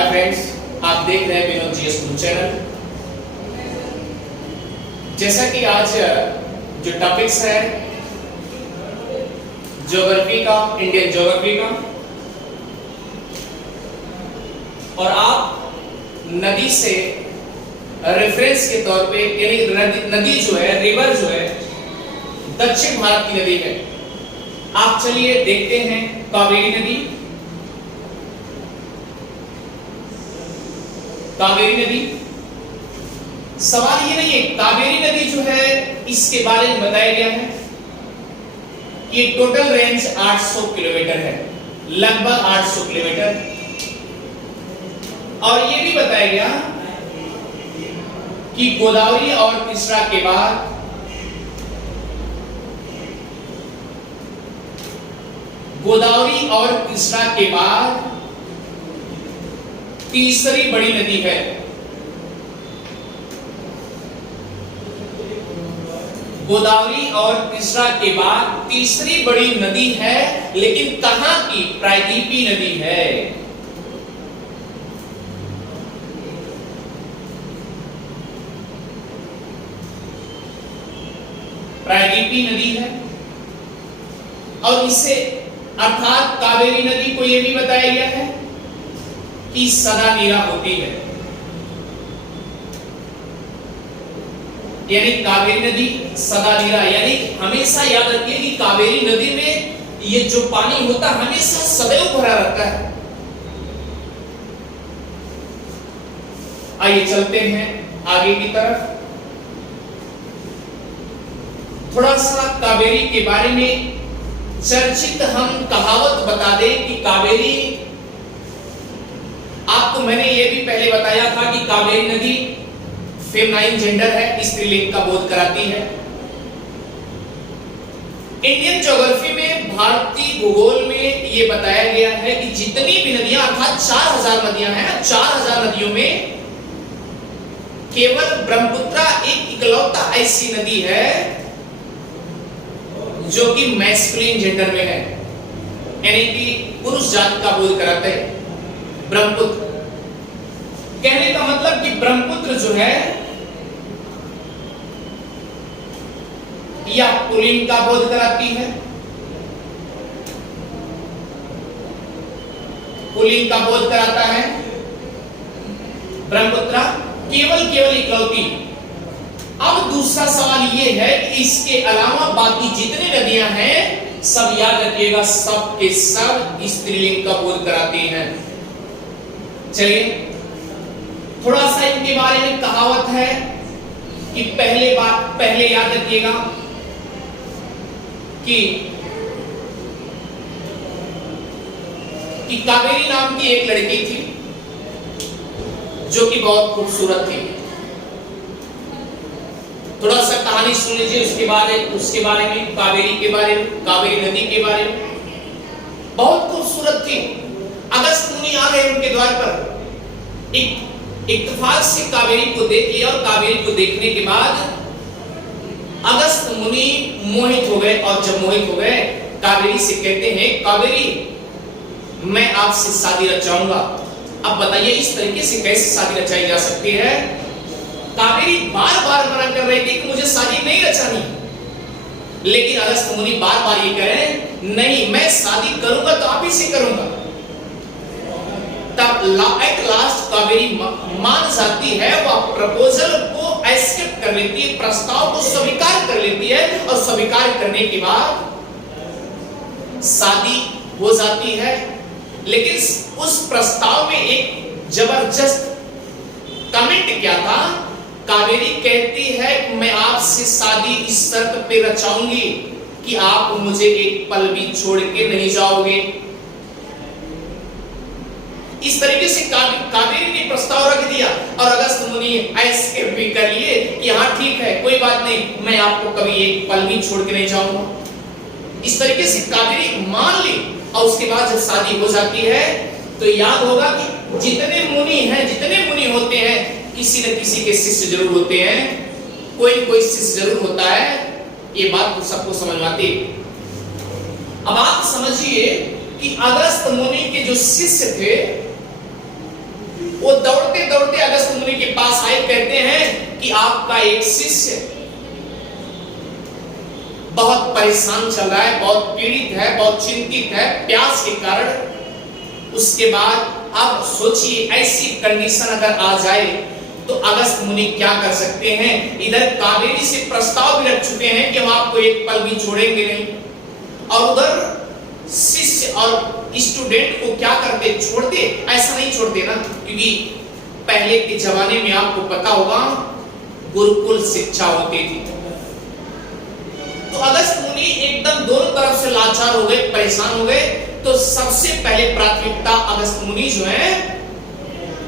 Hi friends, आप देख रहे हैं विनोद जीएस न्यूज चैनल। जैसा कि आज जो टॉपिक्स है ज्योग्राफी का, इंडियन ज्योग्राफी का, और आप नदी से रेफरेंस के तौर पे, यानी नदी जो है, रिवर जो है, दक्षिण भारत की नदी है। आप चलिए देखते हैं कावेरी नदी। कावेरी नदी, सवाल ये नहीं है कावेरी नदी जो है इसके बारे में बताया गया है कि टोटल रेंज 800 किलोमीटर है, लगभग 800 किलोमीटर। और ये भी बताया गया कि गोदावरी और तीसरा के बाद तीसरी बड़ी नदी है। गोदावरी और तीसरा के बाद तीसरी बड़ी नदी है, लेकिन कहां की? प्रायद्वीपीय नदी है। प्रायद्वीपीय नदी है। और इससे अर्थात कावेरी नदी को यह भी बताया गया है कि सदा नीरा होती है, यानी कावेरी नदी सदा नीरा, यानी हमेशा याद रखिए कि कावेरी नदी में ये जो पानी होता है हमेशा सदैव भरा रहता है। आइए चलते हैं आगे की तरफ। थोड़ा सा कावेरी के बारे में चर्चित हम कहावत बता दें कि कावेरी, आपको मैंने ये भी पहले बताया था कि कावेरी नदी फेमाइन जेंडर है, स्त्रीलिंग का बोध कराती है। इंडियन ज्योग्राफी में, भारतीय भूगोल में ये बताया गया है कि जितनी भी नदियां, अर्थात 4000 नदियां हैं, 4000 नदियों में केवल ब्रह्मपुत्र एक इकलौता ऐसी नदी है जो कि मैस्कुलिन जेंडर में है, यानी कि पुरुष जात का बोध कराता है ब्रह्मपुत्र। कहने का मतलब कि ब्रह्मपुत्र जो है या पुल्लिंग का बोध कराती है, पुल्लिंग का बोध कराता है ब्रह्मपुत्र, केवल इकलौती। अब दूसरा सवाल ये है कि इसके अलावा बाकी जितनी नदियां हैं सब याद रखिएगा, सब के सब स्त्रीलिंग का बोध कराती हैं। चलिए थोड़ा सा इनके बारे में कहावत है कि पहले याद रखिएगा कि कावेरी नाम की एक लड़की थी जो कि बहुत खूबसूरत थी। थोड़ा सा कहानी सुन लीजिए उसके बारे में, कावेरी के बारे में, कावेरी नदी के बारे में। बहुत खूबसूरत थी। अगस्त मुनि आ गए उनके द्वार पर, इत्तेफाक से कावेरी को देख लिया, और कावेरी को देखने के बाद अगस्त मुनि मोहित हो गए। और जब मोहित हो गए, कावेरी से कहते हैं, कावेरी मैं आपसे शादी रचाऊंगा। अब बताइए इस तरीके से कैसे शादी रचाई जा सकती है? कावेरी बार बार मना कर रही थी कि मुझे शादी नहीं रचानी, लेकिन अगस्त मुनि बार बार ये कह रहे हैं, नहीं मैं शादी करूंगा तो आप ही से करूंगा। तब एट लास्ट कावेरी मान जाती है, वह प्रपोजल को एक्सेप्ट कर लेती है, प्रस्ताव को स्वीकार कर लेती है, और स्वीकार करने के बाद शादी हो जाती है। लेकिन उस प्रस्ताव में एक जबरदस्त कमेंट क्या था? कावेरी कहती है मैं आपसे शादी इस शर्त पे रचाऊंगी कि आप मुझे एक पल भी छोड़ के नहीं जाओगे। इस तरीके से कावेरी ने प्रस्ताव रख दिया, और अगस्त मुनि एक्सेप्ट भी कर लिए कि हाँ ठीक है, कोई बात नहीं, मैं आपको कभी एक पल भी छोड़ के नहीं जाऊंगा। इस तरीके से कावेरी मान ली, और उसके बाद जब शादी हो जाती है तो याद होगा कि जितने मुनि होते हैं, किसी न किसी के शिष्य जरूर होते हैं, कोई शिष्य जरूर होता है। ये बात तो सबको समझ में आती है। अब आप समझिए कि अगस्त मुनि के जो शिष्य थे वो दौड़ते दौड़ते अगस्त्य मुनि के पास आए, कहते हैं कि आपका एक शिष्य बहुत परेशान चल रहा है, बहुत पीड़ित है, बहुत चिंतित है प्यास के कारण। उसके बाद आप सोचिए ऐसी कंडीशन अगर आ जाए तो अगस्त्य मुनि क्या कर सकते हैं। इधर कावेरी से प्रस्ताव भी रख चुके हैं कि हम आपको एक पल भी छोड़ेंगे नहीं, और उधर शिष्य और स्टूडेंट को क्या करते, छोड़ते? ऐसा नहीं छोड़ते ना, क्योंकि पहले के जमाने में आपको पता होगा गुरुकुल शिक्षा होती थी। तो अगस्त्य मुनि एकदम दोनों तरफ से लाचार हो गए, परेशान हो गए। तो सबसे पहले प्राथमिकता अगस्त्य मुनि जो है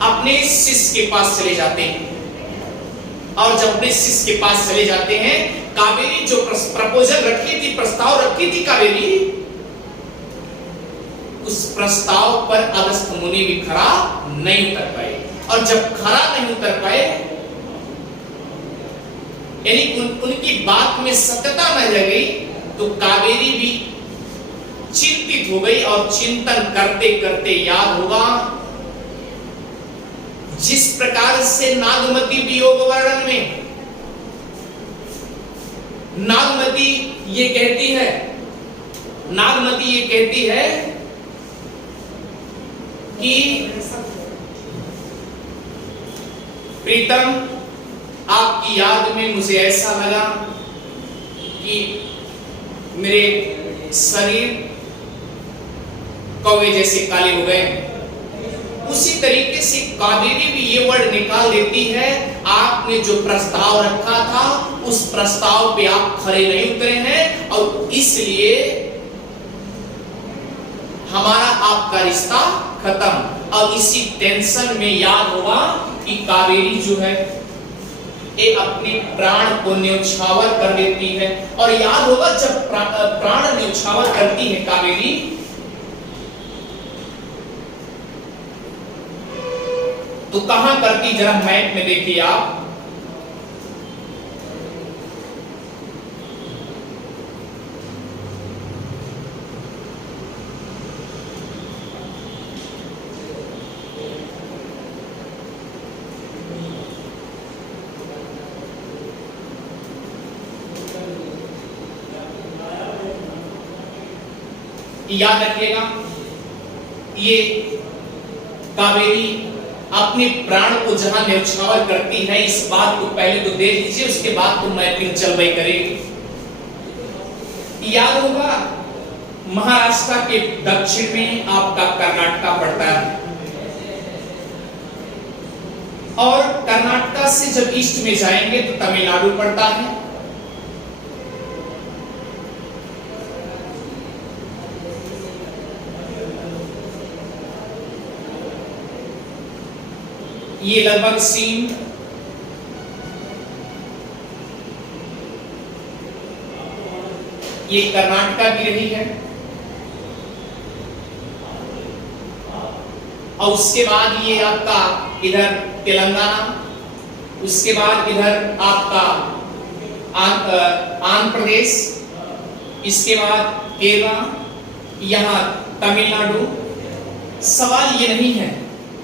अपने शिष्य के पास चले जाते हैं। और जब अपने शिष्य के पास चले जाते हैं, कावेरी जो प्रपोजल रखी थी, प्रस्ताव रखी थी कावेरी, उस प्रस्ताव पर अगस्त्य मुनि भी खरा नहीं उतर पाए। और जब खरा नहीं उतर पाए, यानी उनकी बात में सत्यता न रह गई, तो कावेरी भी चिंतित हो गई। और चिंतन करते करते याद होगा जिस प्रकार से नागमती वियोग वर्णन में नागमती ये कहती है, नागमती ये कहती है कि प्रीतम आपकी याद में मुझे ऐसा लगा कि मेरे शरीर कौवे जैसे काले हो गए। उसी तरीके से कावेरी भी ये वर्ड निकाल देती है, आपने जो प्रस्ताव रखा था उस प्रस्ताव पे आप खरे नहीं उतरे हैं, और इसलिए हमारा आपका रिश्ता खत्म। और इसी टेंशन में याद होगा कि कावेरी जो है ये अपने प्राण को न्यौछावर कर देती है। और याद होगा जब प्राण न्यौछावर करती है कावेरी, तो कहां करती, जरा मैप में देखिए आप। याद रखिएगा, ये कावेरी अपने प्राण को जहां न्यौछावर करती है, इस बात को पहले तो देख लीजिए, उसके बाद तो मैपिंग चल रही करेगी। याद होगा महाराष्ट्र के दक्षिण में आपका कर्नाटका पड़ता है, और कर्नाटका से जब ईस्ट में जाएंगे तो तमिलनाडु पड़ता है। ये लगभग सीन ये कर्नाटका की रही है, और उसके बाद ये आपका इधर तेलंगाना, उसके बाद इधर आपका आंध्र प्रदेश, इसके बाद केरला, यहाँ तमिलनाडु। सवाल ये नहीं है,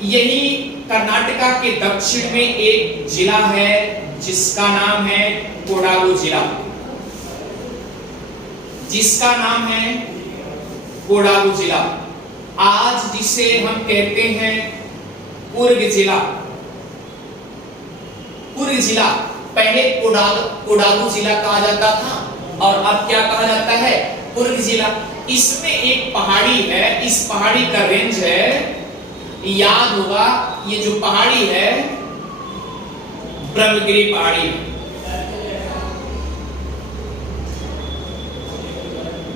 यही कर्नाटका के दक्षिण में एक जिला है जिसका नाम है कोडागु जिला, जिसका नाम है कोडागु जिला। आज जिसे हम कहते हैं कुर्ग जिला। कुर्ग जिला पहले कोडागु जिला कहा जाता था, और अब क्या कहा जाता है, कुर्ग जिला। इसमें एक पहाड़ी है, इस पहाड़ी का रेंज है, याद होगा ये जो पहाड़ी है ब्रह्मगिरी पहाड़ी,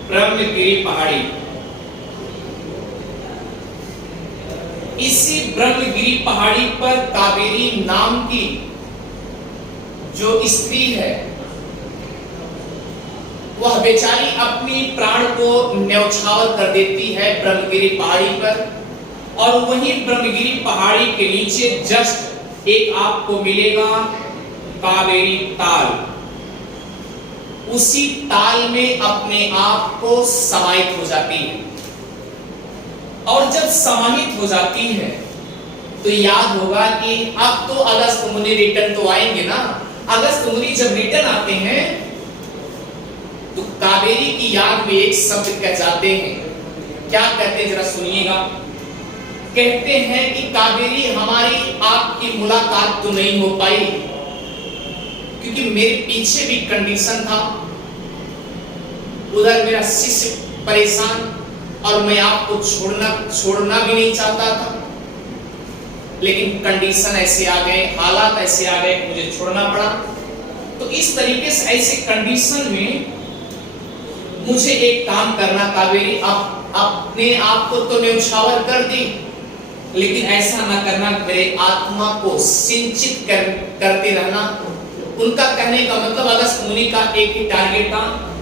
ब्रह्मगिरी पहाड़ी। इसी ब्रह्मगिरी पहाड़ी पर कावेरी नाम की जो स्त्री है, वह बेचारी अपनी प्राण को न्यौछावर कर देती है ब्रह्मगिरी पहाड़ी पर। और वहीं ब्रह्मगिरी पहाड़ी के नीचे जस्ट एक आपको मिलेगा कावेरी ताल। उसी ताल में अपने आप को समाहित हो जाती है, और जब समाहित हो जाती है तो याद होगा कि अब तो अगस्त मुनि रिटर्न तो आएंगे ना। अगस्त मुनि जब रिटर्न आते हैं तो कावेरी की याद में एक शब्द कह जाते हैं। क्या कहते हैं जरा सुनिएगा। कहते हैं कि कावेरी हमारी आपकी मुलाकात तो नहीं हो पाई क्योंकि मेरे पीछे भी कंडीशन था, उधर मेरा शिष्य परेशान और मैं आपको छोड़ना भी नहीं चाहता था, लेकिन कंडीशन ऐसे आ गए, हालात ऐसे आ गए, मुझे छोड़ना पड़ा। तो इस तरीके से ऐसे कंडीशन में मुझे एक काम करना कावेरी, अपने आप को तो न्यौछावर कर दी, लेकिन ऐसा ना करना, मेरे आत्मा को सिंचित करते रहना। उनका कहने का मतलब अगस्त मुनि का एक ही टारगेट था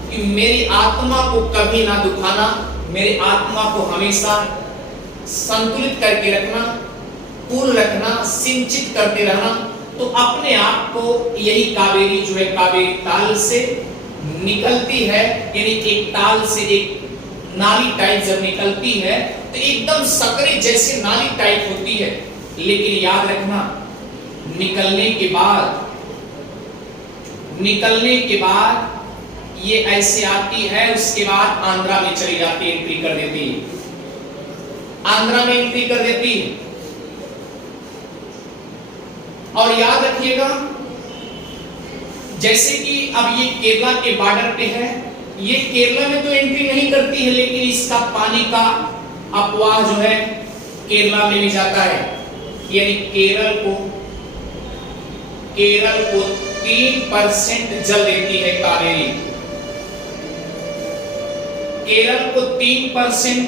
कि मेरी आत्मा को कभी ना दुखाना, मेरे आत्मा को हमेशा संतुलित करके रखना, पूर्ण रखना, सिंचित करते रहना। तो अपने आप को यही कावेरी जो है, कावेरी ताल से निकलती है, यानी एक ताल से एक नाली टाइप जब निकलती है तो एकदम सकरे जैसे नाली टाइप होती है, लेकिन याद रखना निकलने के बाद ये ऐसे आती है, उसके बाद आंध्रा में चली जाती है, एंट्री कर देती है, आंध्रा में एंट्री कर देती है। और याद रखिएगा जैसे कि अब ये केरला के बॉर्डर पे है, ये केरला में तो एंट्री नहीं करती है, लेकिन इसका पानी का अपवाह जो है केरला में भी जाता है, यानी केरल को 3% जल देती है कावेरी। केरल को 3%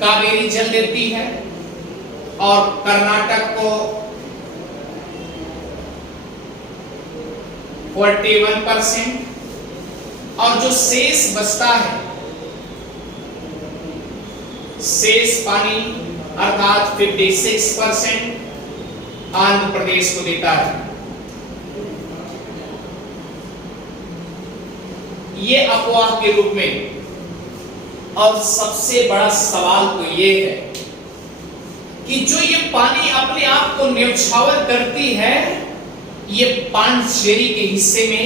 कावेरी जल देती है और कर्नाटक को 41%, और जो शेष बचता है, शेष पानी अर्थात 56% आंध्र प्रदेश को देता है। ये अफवाह के रूप में। और सबसे बड़ा सवाल तो ये है कि जो ये पानी अपने आप को न्यौछावर करती है, ये पांडिचेरी के हिस्से में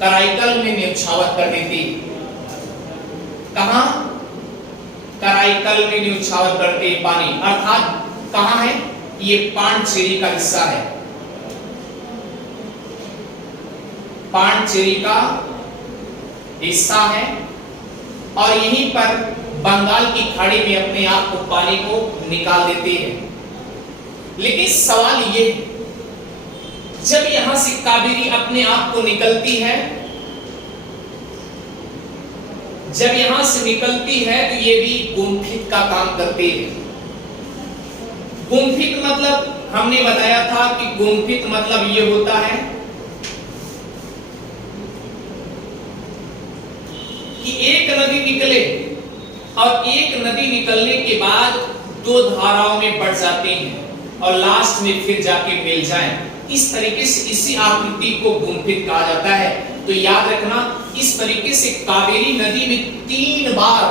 कराईकल में न्यौछावर कर देती। कहां? कराईकल में न्यौछावर करते पानी, अर्थात कहां है? ये पांडिचेरी का हिस्सा है, पांडिचेरी का हिस्सा है, और यहीं पर बंगाल की खाड़ी में अपने आप को पानी को निकाल देते हैं। लेकिन सवाल ये, जब यहां से कावेरी अपने आप को निकलती है, जब यहां से निकलती है तो ये भी गुम्फित का काम करती है। गुम्फित मतलब हमने बताया था कि गुम्फित मतलब ये होता है कि एक नदी निकले और एक नदी निकलने के बाद दो धाराओं में बढ़ जाते हैं और लास्ट में फिर जाके मिल जाएं। इस तरीके से इसी आकृति को गुम्फित कहा जाता है। तो याद रखना, इस तरीके से कावेरी नदी में 3 बार,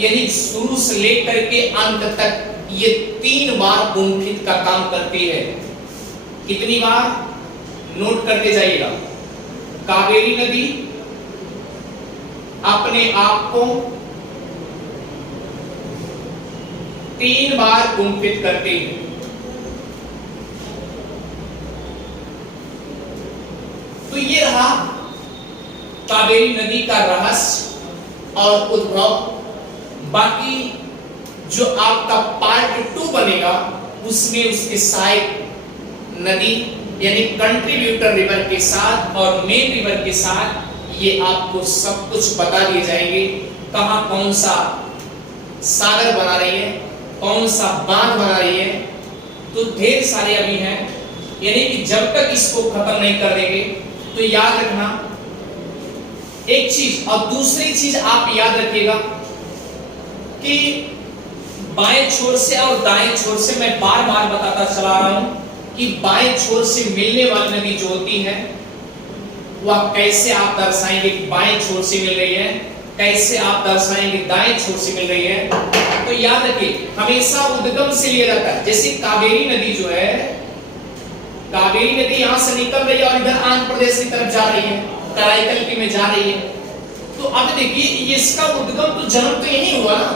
यानी शुरू से लेकर के अंत तक ये 3 बार गुम्फित का काम करती है। कितनी बार? नोट करते जाइएगा। कावेरी नदी अपने आप को 3 बार गुम्फित करती है। तो ये रहा कावेरी नदी का रहस्य और उद्भव। बाकी जो आपका पार्ट 2 बनेगा उसमें उसके सहायक नदी यानी कंट्रीब्यूटर रिवर के साथ और मेन रिवर के साथ ये आपको सब कुछ बता दिए जाएंगे। कहां कौन सा सागर बना रही है, कौन सा बांध बना रही है, तो ढेर सारे अभी हैं। यानी कि जब तक इसको खत्म नहीं कर देंगे तो याद रखना एक चीज। और दूसरी चीज आप याद रखिएगा कि बाएं छोर से और दाएं छोर से, मैं बार बार बताता चला रहा हूं कि बाएं छोर से मिलने वाली नदी जो होती है वह कैसे आप दर्शाएंगे कि बाएं छोर से मिल रही है, कैसे आप दर्शाएंगे दाएं छोर से मिल रही है। तो तो याद रखिए हमेशा उद्गम से लिया जाता है। जैसे कावेरी नदी जो है, कावेरी नदी यहां से निकल रही है और इधर आंध्र प्रदेश की तरफ जा रही है, कराईकल में जा रही है। तो अब देखिए इसका उद्गम तो जन्म तो यही हुआ ना।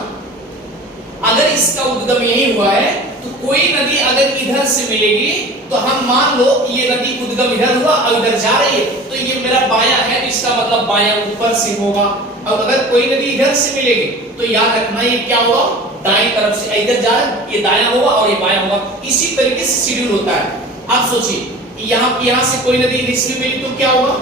अगर इसका उद्गम यही हुआ है तो कोई नदी अगर इधर से मिलेगी तो हम मान लो ये नदी उद्गम इधर हुआ और इधर जा रही है, तो ये मेरा बायां है तो इसका मतलब बायां ऊपर से होगा। और अगर कोई नदी इधर से मिलेगी तो याद रखना ये क्या होगा, दाएं तरफ से इधर जा रहा है, ये दायां होगा और ये बायां होगा। इसी तरीके से शेड्यूल होता है। आप सोचिए यहां से कोई नदी इधर से मिली तो क्या होगा,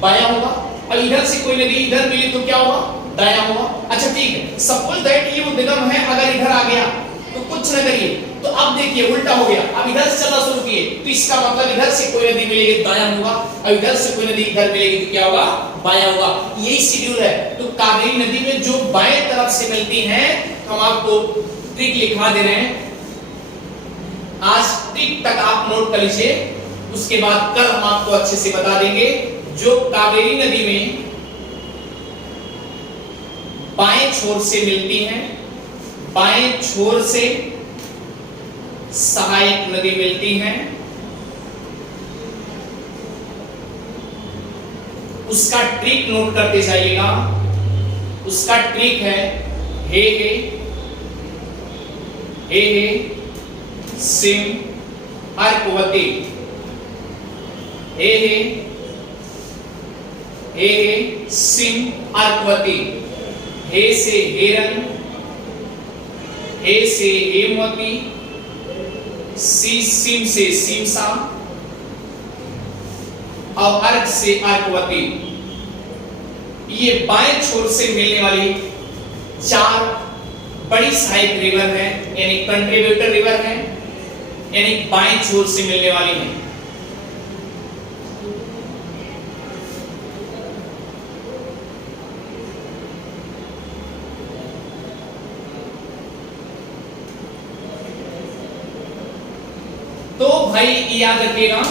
बायां होगा, और इधर से कोई नदी इधर मिली तो क्या होगा, दायां होगा। अच्छा ठीक है, सपोज दैट ये उद्गम है, अगर इधर आ गया तो कुछ न करिए, तो अब देखिए उल्टा हो गया, अब इधर से चलना शुरू किए तो इसका मतलब इधर से कोई नदी मिलेगी दायां होगा, और इधर से कोई नदी इधर मिलेगी तो क्या होगा, बायां होगा। यही शेड्यूल है। तो कावेरी नदी में जो बाएं तरफ से मिलती हैं, हम आपको ट्रिक लिखवा दे रहे हैं। आज ट्रिक तक आप नोट कर लीजिए, उसके बाद कल हम आपको अच्छे से बता देंगे। जो कावेरी नदी में बाएं छोर से मिलती हैं, बाएं छोर से सहायक नदी मिलती हैं, उसका ट्रिक नोट करते जाइएगा। उसका ट्रिक है हे सिम अर्कवती, हे सिम अर्कवती, हे से हेरन, हे से हेमवती, सिम से सिमसा, और अर्क से अर्कवती। ये बाएं छोर से मिलने वाली चार बड़ी सहायक रिवर है, यानी कंट्रीब्यूटर रिवर है, यानी बाएं छोर से मिलने वाली है। तो भाई याद रखिएगा,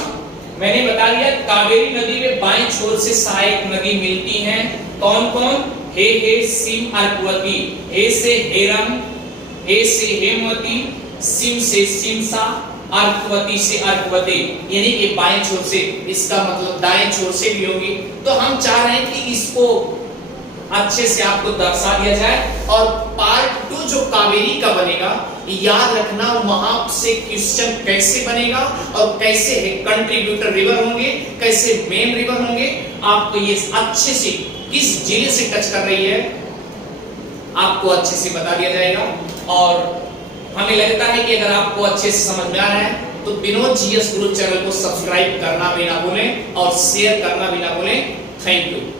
मैंने बता दिया कावेरी नदी में बाएं छोर से सहायक नदी मिलती हैं। कौन कौन, हे सिम अर्कवती, हे से हेरम, हे से हेमवती, सिम से सिमसा, अर्कवती से अर्कवती, यानी कि बाएं छोर से, इसका मतलब दाएं छोर से भी होगी। तो हम चाह रहे हैं कि इसको अच्छे से आपको दर्शा दिया जाए। और पार्ट 2 जो कावेरी का बनेगा, याद रखना वहां से क्वेश्चन कैसे बनेगा और कैसे कंट्रीब्यूटर रिवर होंगे, कैसे मेन रिवर होंगे, आपको ये अच्छे से किस जिले से टच कर रही है आपको अच्छे से बता दिया जाएगा। और हमें लगता है कि अगर आपको अच्छे से समझ में आ रहा है तो विनोद जीएस गुरु चैनल को सब्सक्राइब करना भी ना भूलें और शेयर करना भी ना भूलें। Thank you.